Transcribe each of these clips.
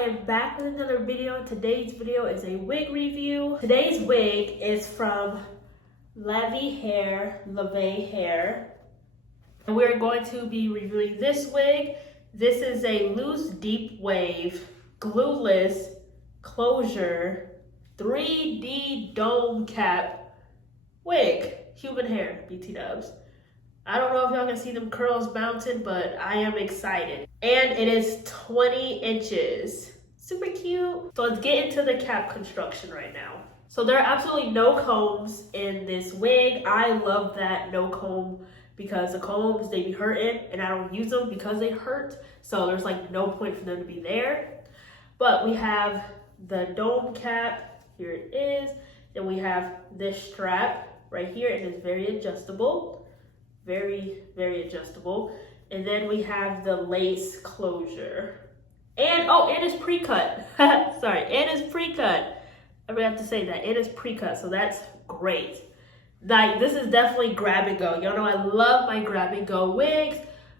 I am back with another video. Today's video is a wig review. Today's wig is from Lavy, and we're going to be reviewing this wig. This is a loose deep wave, glueless, closure, 3D dome cap wig. Human hair, BT dubs. I don't know if y'all can see them curls bouncing, but I am excited. And it is 20 inches. Super cute. So let's get into the cap construction right now. So there are absolutely no combs in this wig. I love that no comb because the combs, they be hurting and I don't use them because they hurt. So there's like no point for them to be there. But we have the dome cap, here it is. Then we have this strap right here, and it's very adjustable. Very, very adjustable. And then we have the lace closure. And, oh, it is pre-cut. Sorry, it is pre-cut. I forgot to say that. It is pre-cut, so that's great. Like, this is definitely grab and go. Y'all know I love my grab and go wigs.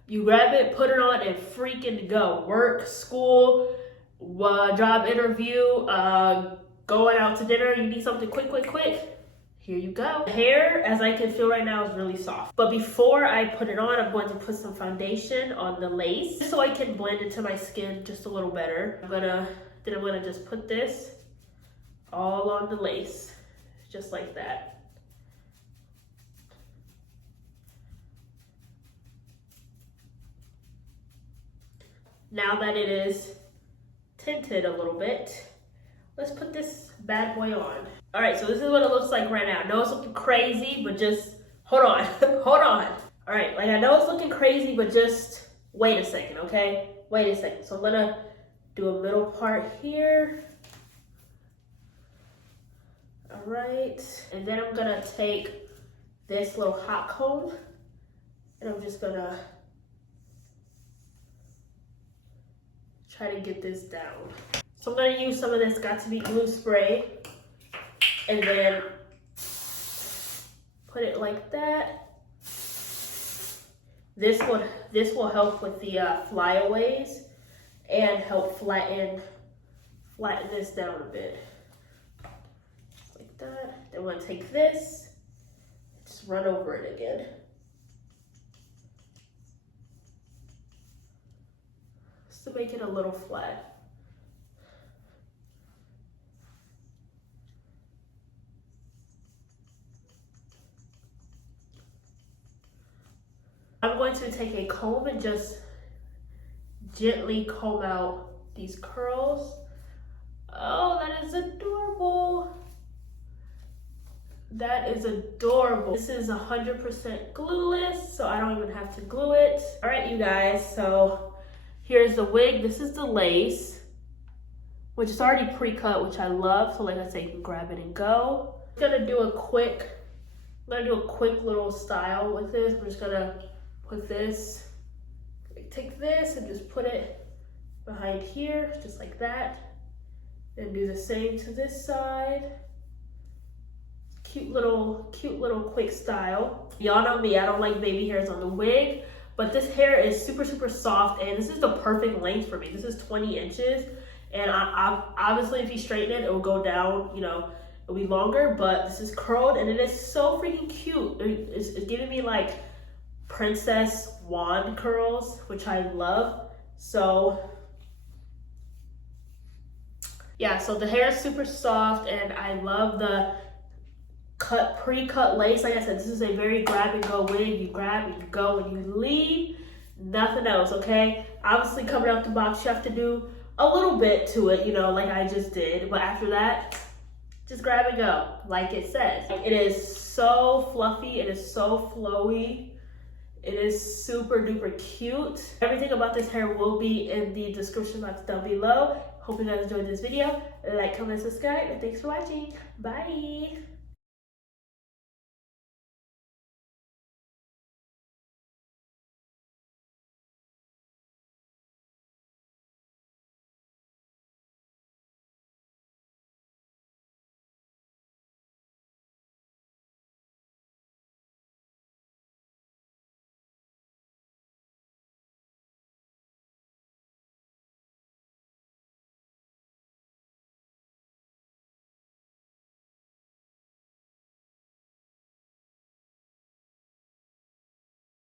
You grab it, put it on, and freaking go. Work, school, job interview, going out to dinner. You need something quick. Here you go. The hair, as I can feel right now, is really soft. But before I put it on, I'm going to put some foundation on the lace so I can blend into my skin just a little better. I'm gonna just put this all on the lace, just like that. Now that it is tinted a little bit, let's put this bad boy on. All right, so this is what it looks like right now. I know it's looking crazy, but just hold on, hold on. All right, like I know it's looking crazy, but just wait a second, okay? Wait a second. So I'm gonna do a middle part here. All right, and then I'm gonna take this little hot comb and I'm just gonna try to get this down. So I'm gonna use some of this Got To Be glue spray and then put it like that. This will help with the flyaways and help flatten this down a bit. Just like that. Then we're gonna take this, just run over it again. Just to make it a little flat. I'm going to take a comb and just gently comb out these curls. Oh, that is adorable. That is adorable. This is 100% glueless, so I don't even have to glue it. All right, you guys, so here's the wig. This is the lace, which is already pre-cut, which I love. So like I say, you can grab it and go. I'm gonna do a quick little style with this. We're just gonna put this, take this and just put it behind here, just like that. Then do the same to this side. Cute little quick style. Y'all know me, I don't like baby hairs on the wig, but this hair is super soft and this is the perfect length for me. This is 20 inches. And I obviously if you straighten it, it will go down, you know, it'll be longer, but this is curled and it is so freaking cute. It's giving me like princess wand curls, which I love. So yeah, so the hair is super soft and I love the pre-cut lace. Like I said, this is a very grab and go wig. You grab and you go and you leave, nothing else, okay? Obviously coming out the box, you have to do a little bit to it, you know, like I just did, but after that, just grab and go, like it says. It is so fluffy, it is so flowy. It is super duper cute. Everything about this hair will be in the description box down below. Hope you guys enjoyed this video. Like, comment, subscribe, and thanks for watching. Bye.